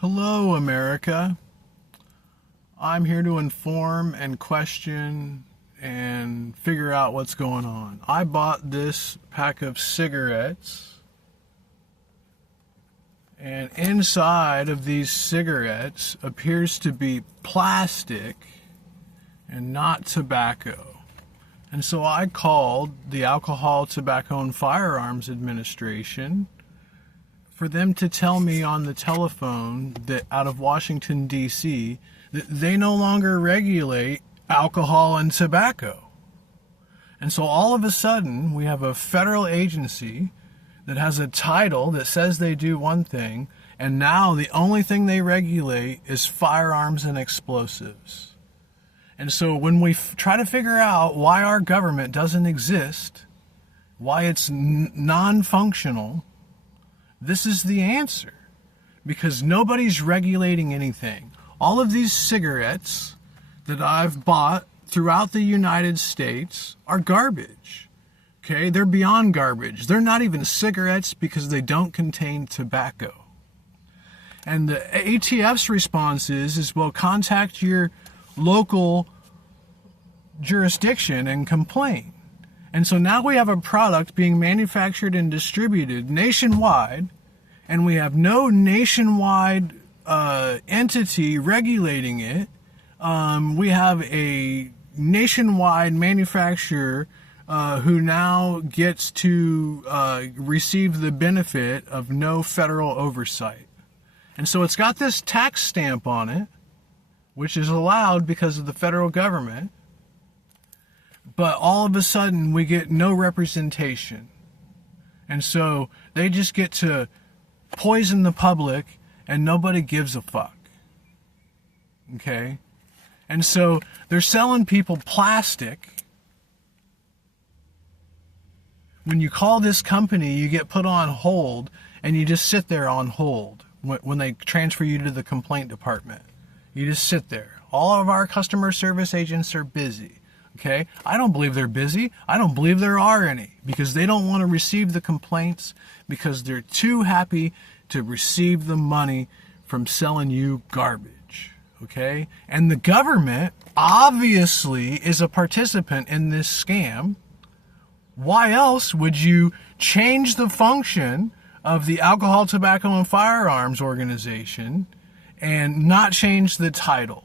Hello, America. I'm here to inform and question and figure out what's going on. I bought this pack of cigarettes, and inside of these cigarettes appears to be plastic and not tobacco. And so I called the Alcohol, Tobacco, and Firearms Administration for them to tell me on the telephone that out of Washington, D.C., that they no longer regulate alcohol and tobacco. And so all of a sudden, we have a federal agency that has a title that says they do one thing, and now the only thing they regulate is firearms and explosives. And so when we try to figure out why our government doesn't exist, why it's non-functional, this is the answer. Because nobody's regulating anything. All of these cigarettes that I've bought throughout the United States are garbage. Okay? They're beyond garbage. They're not even cigarettes because they don't contain tobacco. And the ATF's response is well, contact your local jurisdiction and complain. And so now we have a product being manufactured and distributed nationwide, and we have no nationwide entity regulating it. We have a nationwide manufacturer who now gets to receive the benefit of no federal oversight. And so it's got this tax stamp on it, which is allowed because of the federal government. But all of a sudden, we get no representation. And so they just get to poison the public, and nobody gives a fuck. Okay? And so they're selling people plastic. When you call this company, you get put on hold, and you just sit there on hold when they transfer you to the complaint department. You just sit there. All of our customer service agents are busy. Okay? I don't believe they're busy. I don't believe there are any, because they don't want to receive the complaints because they're too happy to receive the money from selling you garbage. Okay? And the government obviously is a participant in this scam. Why else would you change the function of the Alcohol, Tobacco, and Firearms Organization and not change the title?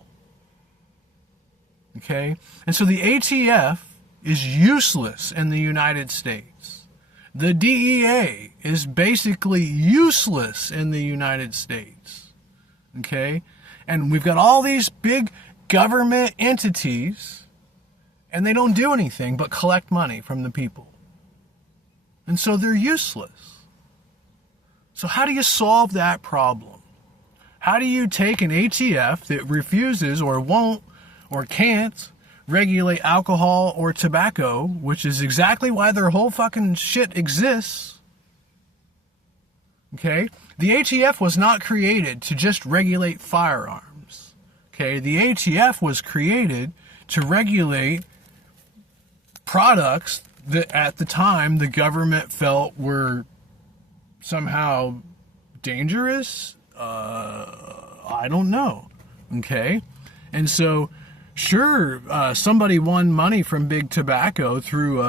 Okay? And so the ATF is useless in the United States. The DEA is basically useless in the United States. Okay? And we've got all these big government entities, and they don't do anything but collect money from the people. And so they're useless. So how do you solve that problem? How do you take an ATF that refuses or won't or can't regulate alcohol or tobacco, which is exactly why their whole fucking shit exists? Okay? The ATF was not created to just regulate firearms. Okay? The ATF was created to regulate products that at the time the government felt were somehow dangerous. I don't know. Okay? And so sure, somebody won money from Big Tobacco through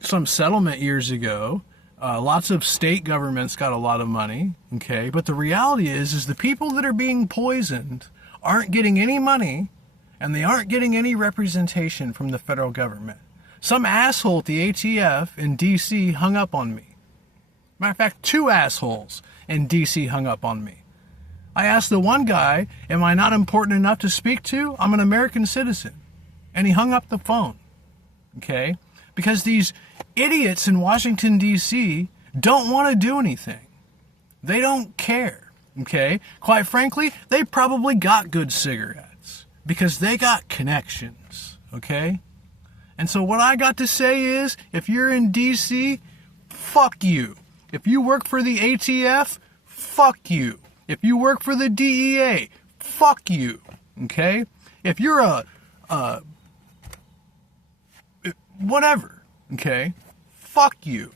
some settlement years ago. Lots of state governments got a lot of money, okay? But the reality is the people that are being poisoned aren't getting any money, and they aren't getting any representation from the federal government. Some asshole at the ATF in D.C. hung up on me. Matter of fact, 2 assholes in D.C. hung up on me. I asked the one guy, am I not important enough to speak to? I'm an American citizen. And he hung up the phone. Okay? Because these idiots in Washington, D.C. don't want to do anything. They don't care. Okay? Quite frankly, they probably got good cigarettes. Because they got connections. Okay? And so what I got to say is, if you're in D.C., fuck you. If you work for the ATF, fuck you. If you work for the DEA, fuck you, okay? If you're whatever, okay? Fuck you.